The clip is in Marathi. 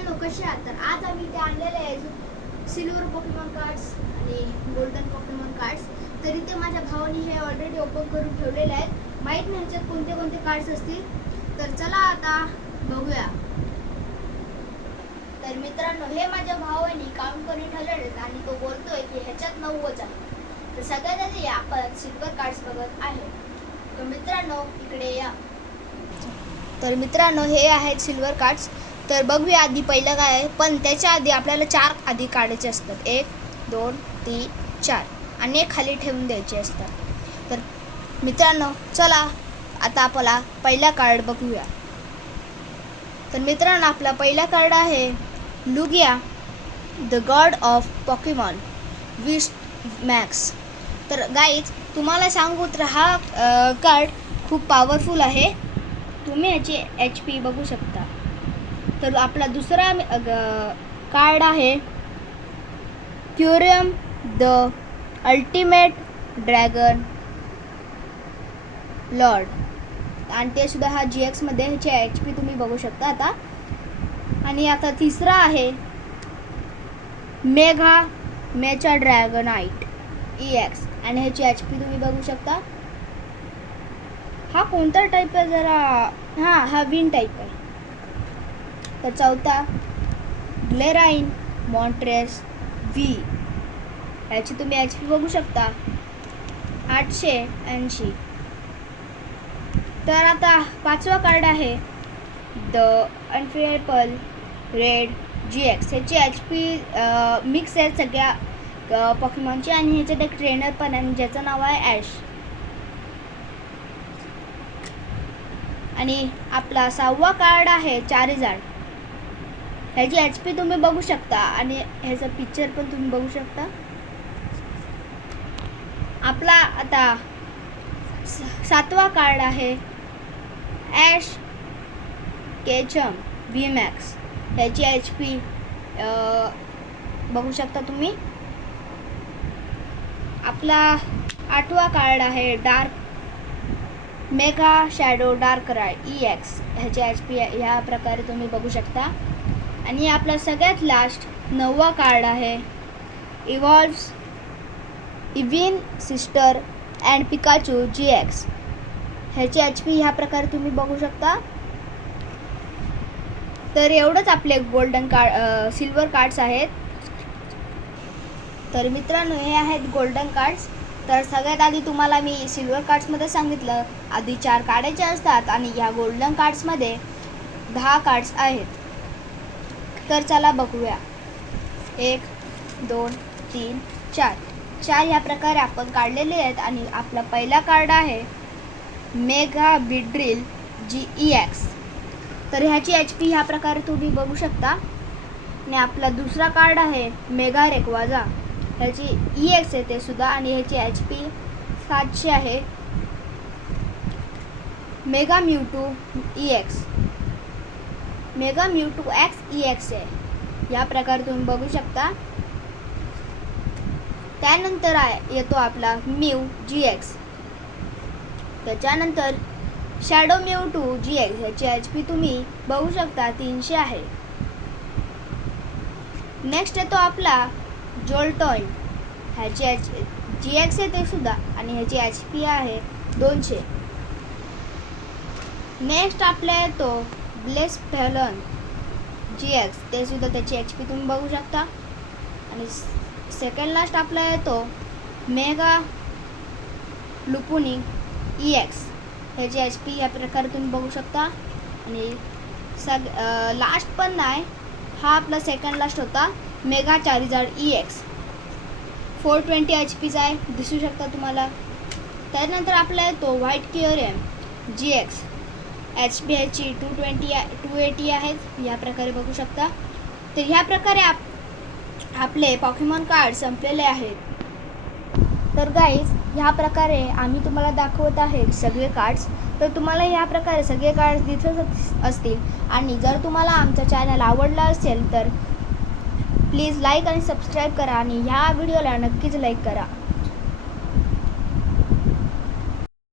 मित्रांनो, कसे आहात? तर आज आम्ही इथे आणलेले आहे सिल्वर पोकेमॉन कार्ड्स आणि गोल्डन पोकेमॉन कार्ड्स. तर इथे माझ्या भावाने हे ऑलरेडी ओपन करून ठेवलेले आहेत. माहीत नाही ह्याच्यात कोणते कोणते कार्ड्स असतील. तर चला आता बघूया. तर मित्रांनो, हे माझ्या भावाने काउंट करून ठेवलेले आहेत आणि तो बोलतोय की ह्याच्यात 9च आहे. तर सगळ्यात आधी आपण सिल्वर कार्ड्स बघत आहे. तर मित्रांनो, इकडे या. तर मित्रांनो, हे आहेत सिल्वर कार्ड्स. तर बघूया आधी पहिलं काय आहे. पण त्याच्या आधी आपल्याला 4 आधी काढायचे असतात. 1 2 3 4 आणि एक खाली ठेवून द्यायचे असतात. तर मित्रांनो, चला आता आपला पहिला कार्ड बघूया. तर मित्रांनो, आपला पहिला कार्ड आहे Lugia, the god of Pokemon V max. तर गाईज, तुम्हाला सांगू तर हा कार्ड खूप पॉवरफुल आहे. तुम्ही याची HP बघू शकता. तर आपला दुसरा कार्ड आहे curium, the ultimate dragon Lord. आणि ते सुद्धा हा GX मध्ये ह्याची HP तुम्ही बघू शकता आता. आणि आता तिसरा आहे मेचा ड्रॅगनाइट EX आणि ह्याची HP तुम्ही बघू शकता. हा कोणता टाईप आहे जरा, हा विन टाईप आहे. तर चौथा ग्लेराइन मॉन्ट्रेस V, याची तुम्ही HP बघू शकता 880. तर आता पाचवा कार्ड आहे द अनफेरेबल रेड GX. ह्याची HP मिक्स आहे सगळ्या पॉकेमॉनची आणि ह्याच्यात एक ट्रेनर पण आहे ज्याचं नाव आहे ॲश. आणि आपला 6वा कार्ड आहे चारिझार्ड. ह्याची HP तुम्ही बघू शकता आणि ह्याचा पिक्चर पण तुम्ही बघू शकता. आपला आता 7वा कार्ड आहे ॲश केचम VMAX. ह्याची HP बघू शकता तुम्ही. आपला 8वा कार्ड आहे डार्क मेगा शॅडो डार्कराय EX. ह्याची HP ह्या प्रकारे तुम्ही बघू शकता. आणि आपला सगळ्यात लास्ट 9वा कार्ड आहे इव्हिन सिस्टर अँड पिकाचू GX. ह्याची HP ह्या प्रकारे तुम्ही बघू शकता. तर एवढंच आपले गोल्डन कार्ड सिल्वर कार्ड्स आहेत. तर मित्रांनो, हे आहेत गोल्डन कार्ड्स. तर सगळ्यात आधी तुम्हाला मी सिल्वर कार्ड्समध्ये सांगितलं आधी 4 काढायचे असतात आणि ह्या गोल्डन कार्ड्समध्ये 10 कार्ड्स आहेत. तर चला बघूया. 1 2 3 4 ह्या प्रकारे आपण काढलेले आहेत. आणि आपला पहिला कार्ड आहे मेगा बिड्रिल EX. तर ह्याची HP ह्या प्रकारे तुम्ही बघू शकता. आणि आपला दुसरा कार्ड आहे मेगा रेक्वाजा. ह्याची EX आहे ते सुद्धा आणि ह्याची HP 700 आहे. Mega Mewtwo EX, mega Mewtwo X EX आहे. या प्रकारे तुम्ही बघू शकता. त्यानंतर येतो आपला म्यू GX. त्याच्यानंतर शॅडो म्यूटू GX. ह्याची HP तुम्ही बघू शकता 300 आहे. नेक्स्ट येतो आपला जोल्टॉइन. ह्याची GX आहे ते सुद्धा आणि ह्याची HP आहे 200. नेक्स्ट आपला येतो ब्लेस फॅलन GX. ते सुद्धा त्याची HP तुम्ही बघू शकता. आणि सेकंड लास्ट आपला येतो मेगा लुपुनी EX. ह्याची HP या प्रकारे तुम्ही बघू शकता. आणि लास्ट पण नाही, हा आपला सेकंड लास्ट होता मेगा चारिझार्ड EX. 420 HPचा आहे, दिसू शकता तुम्हाला. त्यानंतर आपला येतो व्हाईट क्युरियम GX. HP ह्याची 280 आहेत. या प्रकारे बघू शकता. तर ह्या प्रकारे आपले पॉकेमॉन कार्ड संपलेले आहेत. तर गाईज, ह्या प्रकारे आम्ही तुम्हाला दाखवत आहे सगळे कार्ड्स. तर तुम्हाला ह्या प्रकारे सगळे कार्ड्स दिसत असतील. आणि जर तुम्हाला आमचा चॅनल आवडला असेल तर प्लीज लाईक आणि सबस्क्राईब करा आणि ह्या व्हिडिओला नक्कीच लाईक करा.